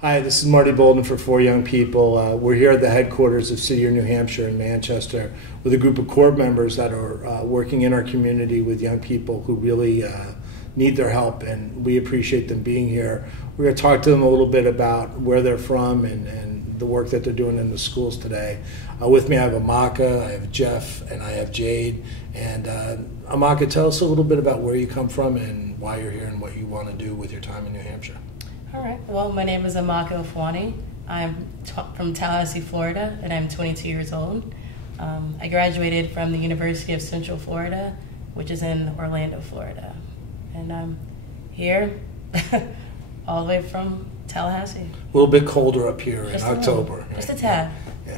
Hi, this is Marty Bolden for For Young People. We're here at the headquarters of City Year New Hampshire in Manchester with a group of core members that are working in our community with young people who really need their help, and we appreciate them being here. We're going to talk to them a little bit about where they're from and the work that they're doing in the schools today. With me I have Amaka, I have Jeff, and I have Jade. And Amaka, tell us a little bit about where you come from and why you're here and what you want to do with your time in New Hampshire. All right. Well, my name is Amaka Ofwani. I'm from Tallahassee, Florida, and I'm 22 years old. I graduated from the University of Central Florida, which is in Orlando, Florida. And I'm here all the way from Tallahassee. A little bit colder up here in October. Just a tad. Yeah.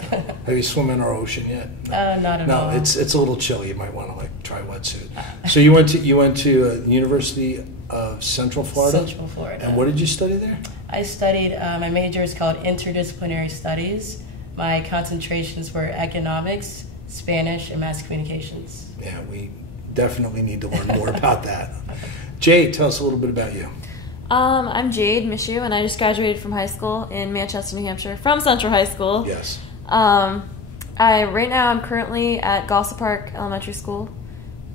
Have you swum in our ocean yet? Not at all. No, it's a little chilly. You might want to try a wetsuit. So you went to the University of Central Florida? Central Florida. And what did you study there? I studied, my major is called Interdisciplinary Studies. My concentrations were economics, Spanish, and mass communications. Yeah, we definitely need to learn more about that. Jade, tell us a little bit about you. I'm Jade Mishu, and I just graduated from high school in Manchester, New Hampshire, from Central High School. Yes. Right now I'm currently at Gossip Park Elementary School,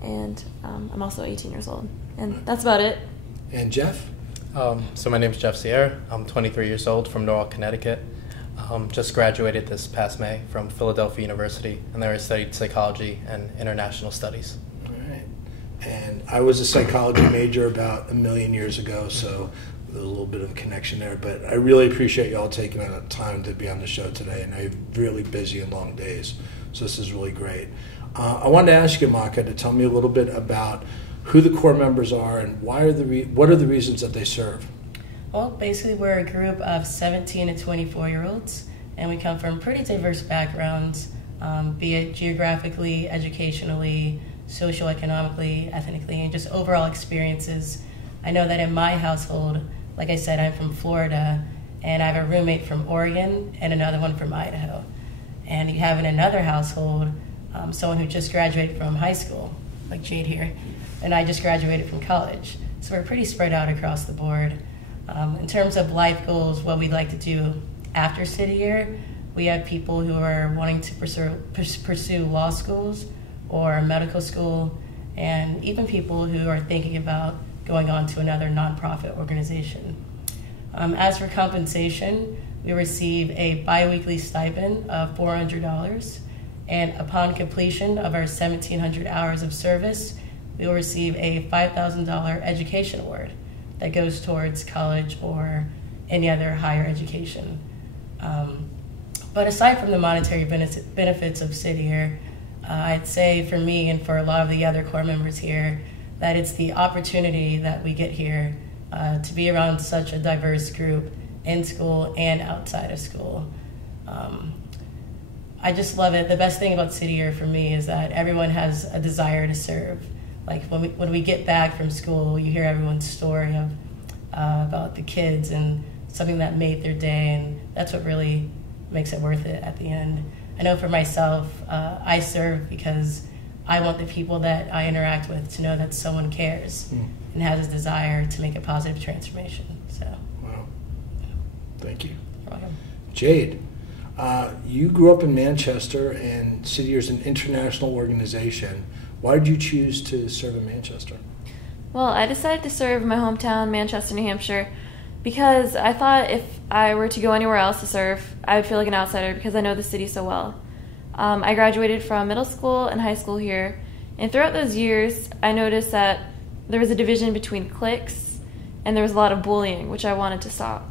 and I'm also 18 years old. And that's about it. And Jeff? So my name is Jeff Sierra. I'm 23 years old from Norwalk, Connecticut. Just graduated this past May from Philadelphia University, and there I studied psychology and international studies. All right. And I was a psychology major about 1,000,000 years ago, so there's a little bit of a connection there. But I really appreciate y'all taking the time to be on the show today, and I have really busy and long days, so this is really great. I wanted to ask you, Amaka, to tell me a little bit about who the core members are and what are the reasons that they serve. Well, basically we're a group of 17 to 24-year-olds, and we come from pretty diverse backgrounds, be it geographically, educationally, socioeconomically, ethnically, and just overall experiences. I know that in my household, like I said, I'm from Florida, and I have a roommate from Oregon and another one from Idaho. And you have in another household someone who just graduated from high school, like Jade here, and I just graduated from college. So we're pretty spread out across the board. In terms of life goals, what we'd like to do after City Year, we have people who are wanting to pursue law schools or medical school, and even people who are thinking about going on to another nonprofit organization. As for compensation, we receive a biweekly stipend of $400, and upon completion of our 1,700 hours of service, we will receive a $5,000 education award that goes towards college or any other higher education. But aside from the monetary benefits of City Year, I'd say for me and for a lot of the other core members here, that it's the opportunity that we get here to be around such a diverse group in school and outside of school. I just love it. The best thing about City Year for me is that everyone has a desire to serve. Like when we get back from school, you hear everyone's story of about the kids and something that made their day, and that's what really makes it worth it at the end. I know for myself, I serve because I want the people that I interact with to know that someone cares and has a desire to make a positive transformation. So, wow, thank you. You're welcome. Jade, you grew up in Manchester, and City Year is an international organization. Why did you choose to serve in Manchester? Well, I decided to serve my hometown, Manchester, New Hampshire, because I thought if I were to go anywhere else to serve, I would feel like an outsider because I know the city so well. I graduated from middle school and high school here, and throughout those years, I noticed that there was a division between cliques, and there was a lot of bullying, which I wanted to stop.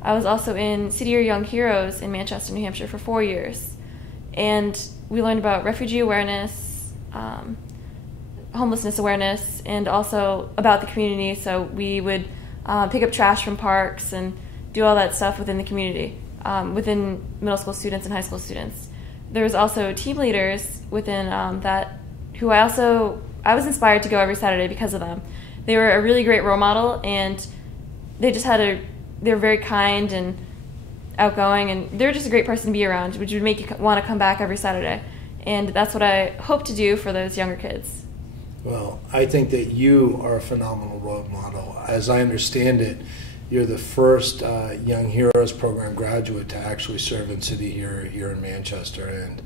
I was also in City Year Young Heroes in Manchester, New Hampshire for 4 years, and we learned about refugee awareness, homelessness awareness, and also about the community. So we would pick up trash from parks and do all that stuff within the community, within middle school students and high school students. There was also team leaders within that who I was inspired to go every Saturday because of them. They were a really great role model, and they were very kind and outgoing, and they're just a great person to be around, which would make you want to come back every Saturday. And that's what I hope to do for those younger kids. Well, I think that you are a phenomenal role model. As I understand it, you're the first Young Heroes Program graduate to actually serve in city here in Manchester. And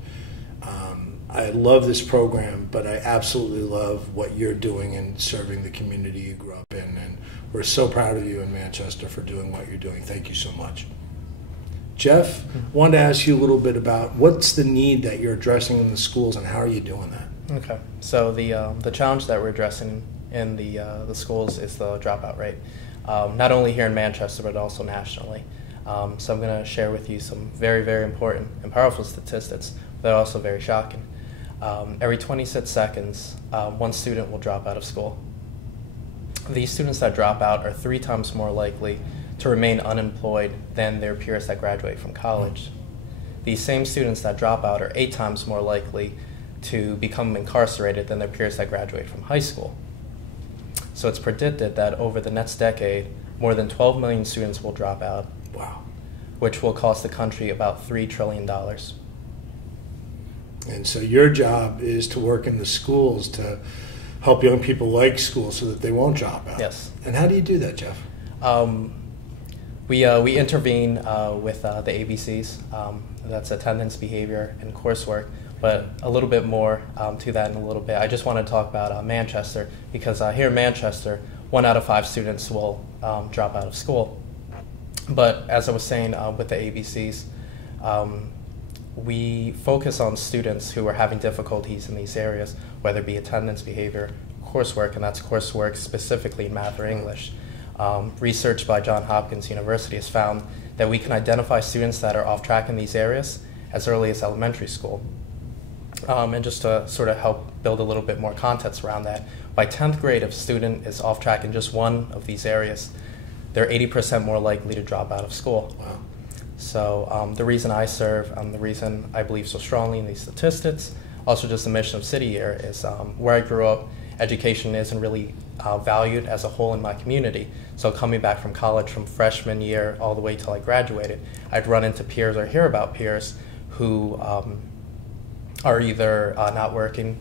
I love this program, but I absolutely love what you're doing in serving the community you grew up in. And we're so proud of you in Manchester for doing what you're doing. Thank you so much. Jeff, wanted to ask you a little bit about what's the need that you're addressing in the schools and how are you doing that? Okay, so the challenge that we're addressing in the schools is the dropout rate, not only here in Manchester but also nationally. So I'm going to share with you some very, very important and powerful statistics that are also very shocking. Every 26 seconds, one student will drop out of school. These students that drop out are 3 times more likely to remain unemployed than their peers that graduate from college. These same students that drop out are 8 times more likely to become incarcerated than their peers that graduate from high school. So it's predicted that over the next decade, more than 12 million students will drop out. Wow. Which will cost the country about $3 trillion. And so your job is to work in the schools to help young people like school so that they won't drop out. Yes. And how do you do that, Jeff? We intervene with the ABCs. That's attendance, behavior, and coursework. But a little bit more to that in a little bit. I just want to talk about Manchester because here in Manchester, 1 out of 5 students will drop out of school. But as I was saying with the ABCs, we focus on students who are having difficulties in these areas, whether it be attendance, behavior, coursework, and that's coursework specifically in math or English. Research by Johns Hopkins University has found that we can identify students that are off track in these areas as early as elementary school. And just to sort of help build a little bit more context around that, by 10th grade, if a student is off track in just one of these areas, they're 80% more likely to drop out of school. Wow. So the reason I serve, the reason I believe so strongly in these statistics, also just the mission of City Year is where I grew up, education isn't really valued as a whole in my community. So coming back from college from freshman year all the way till I graduated, I'd run into peers or hear about peers who are either not working,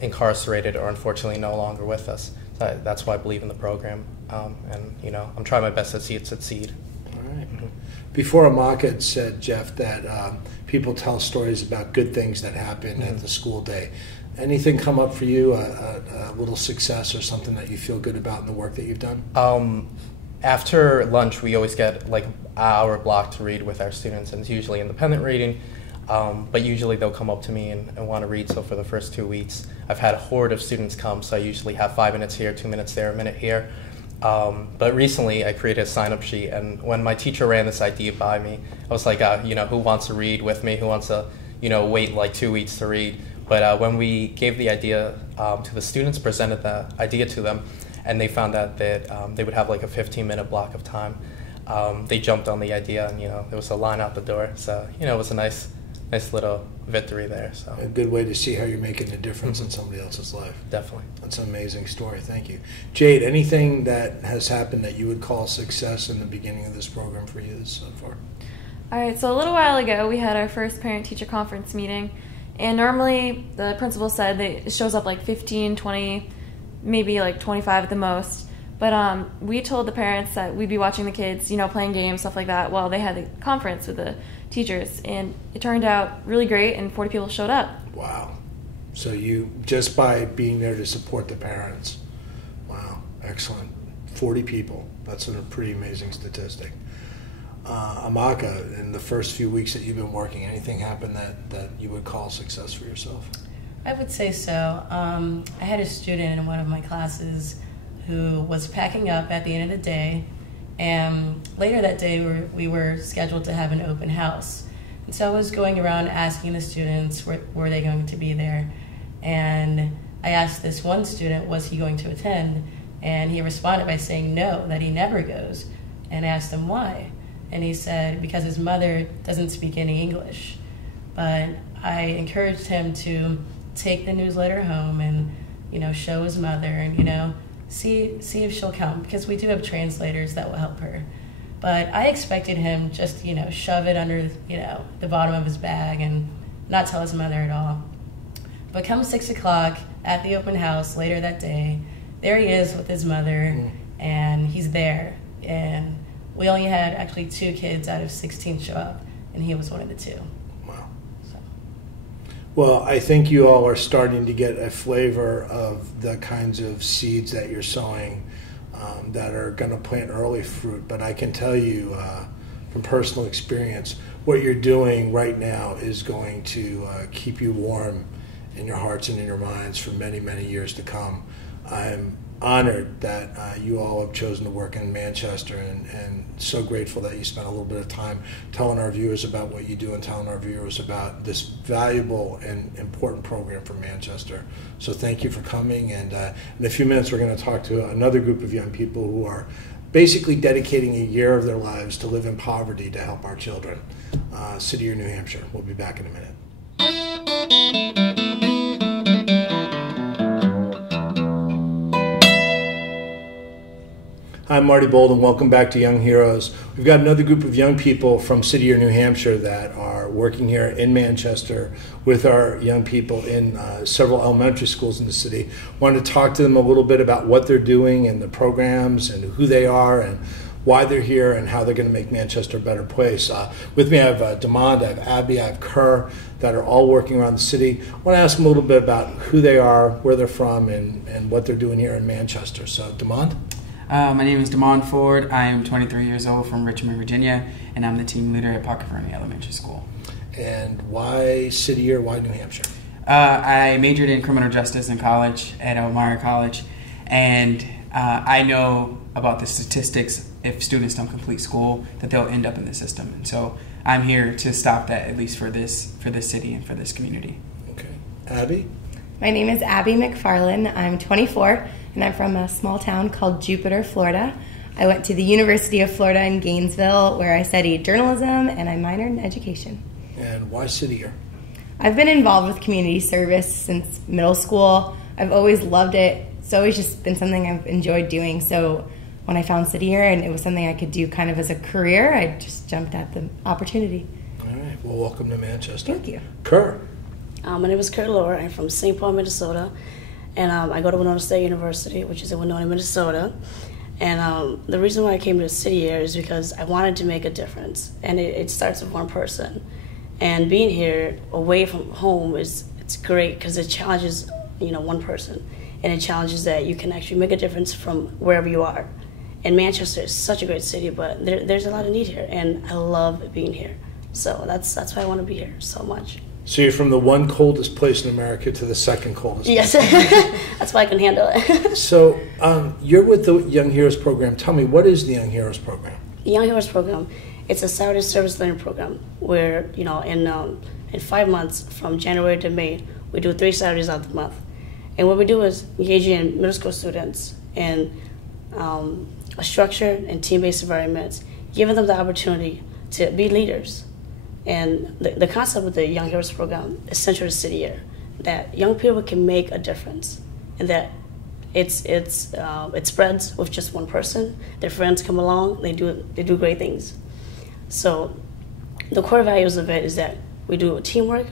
incarcerated, or unfortunately no longer with us. So that's why I believe in the program, and I'm trying my best to see it succeed. All right. Before Amaka had said, Jeff, that people tell stories about good things that happen at the school day. Anything come up for you, a little success or something that you feel good about in the work that you've done? After lunch, we always get like an hour block to read with our students, and it's usually independent reading. But usually they'll come up to me and want to read. So for the first 2 weeks, I've had a horde of students come. So I usually have 5 minutes here, 2 minutes there, a minute here. But recently I created a sign-up sheet. And when my teacher ran this idea by me, I was like, who wants to read with me? Who wants to, wait like 2 weeks to read? But when we gave the idea to the students, presented the idea to them, and they found out that they would have like a 15-minute block of time, they jumped on the idea, and there was a line out the door. So it was a nice little victory there. So a good way to see how you're making a difference in somebody else's life. Definitely. That's an amazing story. Thank you. Jade, anything that has happened that you would call success in the beginning of this program for you so far? All right, so a little while ago, we had our first parent-teacher conference meeting, and normally the principal said that it shows up like 15, 20, maybe like 25 at the most. But we told the parents that we'd be watching the kids, playing games, stuff like that, while they had the conference with the teachers. And it turned out really great, and 40 people showed up. Wow. So you, just by being there to support the parents, wow, excellent. 40 people. That's a pretty amazing statistic. Amaka, in the first few weeks that you've been working, anything happen that you would call success for yourself? I would say so. I had a student in one of my classes who was packing up at the end of the day, and later that day we were scheduled to have an open house. And so I was going around asking the students were they going to be there, and I asked this one student, was he going to attend, and he responded by saying no, that he never goes. And I asked him why, and he said because his mother doesn't speak any English. But I encouraged him to take the newsletter home and show his mother and see if she'll come, because we do have translators that will help her. But I expected him just shove it under the bottom of his bag and not tell his mother at all. But come 6 o'clock at the open house later that day, there he is with his mother, and he's there. and we only had actually 2 kids out of 16 show up, and he was one of the 2. Wow. So. Well, I think you all are starting to get a flavor of the kinds of seeds that you're sowing that are going to plant early fruit. But I can tell you from personal experience, what you're doing right now is going to keep you warm in your hearts and in your minds for many, many years to come. I'm honored that you all have chosen to work in Manchester, and so grateful that you spent a little bit of time telling our viewers about what you do and telling our viewers about this valuable and important program for Manchester. So thank you for coming, and in a few minutes we're going to talk to another group of young people who are basically dedicating a year of their lives to live in poverty to help our children. City Year, New Hampshire. We'll be back in a minute. I'm Marty Bolden. Welcome back to Young Heroes. We've got another group of young people from City Year, New Hampshire that are working here in Manchester with our young people in several elementary schools in the city. Wanted to talk to them a little bit about what they're doing and the programs and who they are and why they're here and how they're going to make Manchester a better place. With me I have Demond, I have Abby, I have Kerr that are all working around the city. I want to ask them a little bit about who they are, where they're from, and what they're doing here in Manchester. So Demond? My name is Demond Ford. I am 23 years old from Richmond, Virginia, and I'm the team leader at Parker Fernie Elementary School. And why City Year, why New Hampshire? I majored in criminal justice in college at Elmira College, and I know about the statistics if students don't complete school that they'll end up in the system. And so I'm here to stop that, at least for this city and for this community. Okay. Abby? My name is Abby McFarland. I'm 24, and I'm from a small town called Jupiter, Florida. I went to the University of Florida in Gainesville, where I studied journalism, and I minored in education. And why City Year? I've been involved with community service since middle school. I've always loved it. It's always just been something I've enjoyed doing. So when I found City Year and it was something I could do kind of as a career, I just jumped at the opportunity. All right. Well, welcome to Manchester. Thank you. Kerr? My name is Kurt Lohr. I'm from St. Paul, Minnesota, and I go to Winona State University, which is in Winona, Minnesota. And the reason why I came to City Year is because I wanted to make a difference, and it starts with one person. And being here away from home it's great because it challenges one person, and it challenges that you can actually make a difference from wherever you are. And Manchester is such a great city, but there's a lot of need here, and I love being here. So that's why I want to be here so much. So you're from the one coldest place in America to the second coldest. Yes, that's why I can handle it. So you're with the Young Heroes program. Tell me, what is the Young Heroes program? The Young Heroes program, it's a Saturday service learning program where, in 5 months, from January to May, we do 3 Saturdays out of the month. And what we do is engage in middle school students in a structured and team-based environment, giving them the opportunity to be leaders. And the concept of the Young Heroes program is central to City Year, that young people can make a difference, and that it spreads with just one person. Their friends come along, they do great things. So the core values of it is that we do teamwork,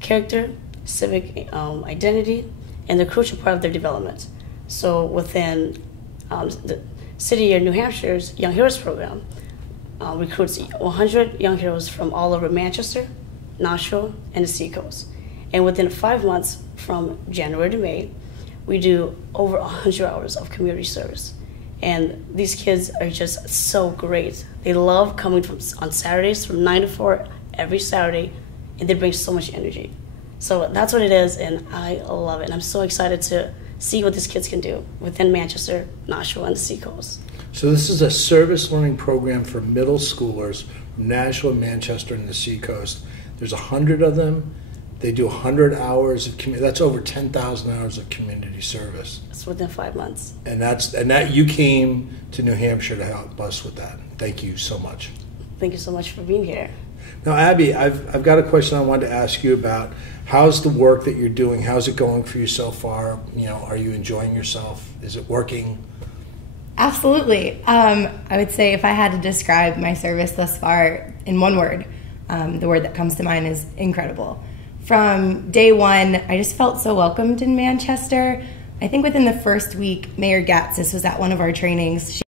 character, civic identity, and the crucial part of their development. So within the City Year, New Hampshire's Young Heroes program, recruits 100 young heroes from all over Manchester, Nashville, and the Seacoast. And within 5 months, from January to May, we do over 100 hours of community service. And these kids are just so great. They love coming on Saturdays from 9 to 4 every Saturday, and they bring so much energy. So that's what it is, and I love it. And I'm so excited to see what these kids can do within Manchester, Nashville, and the Seacoast. So this is a service learning program for middle schoolers from Nashville, Manchester, and the Seacoast. There's 100 of them. They do 100 hours of community. That's over 10,000 hours of community service. It's within 5 months. And that you came to New Hampshire to help us with that. Thank you so much. Thank you so much for being here. Now, Abby, I've got a question I wanted to ask you about. How's the work that you're doing? How's it going for you so far? Are you enjoying yourself? Is it working? Absolutely. I would say if I had to describe my service thus far in one word, the word that comes to mind is incredible. From day one, I just felt so welcomed in Manchester. I think within the first week, Mayor Gatsis was at one of our trainings.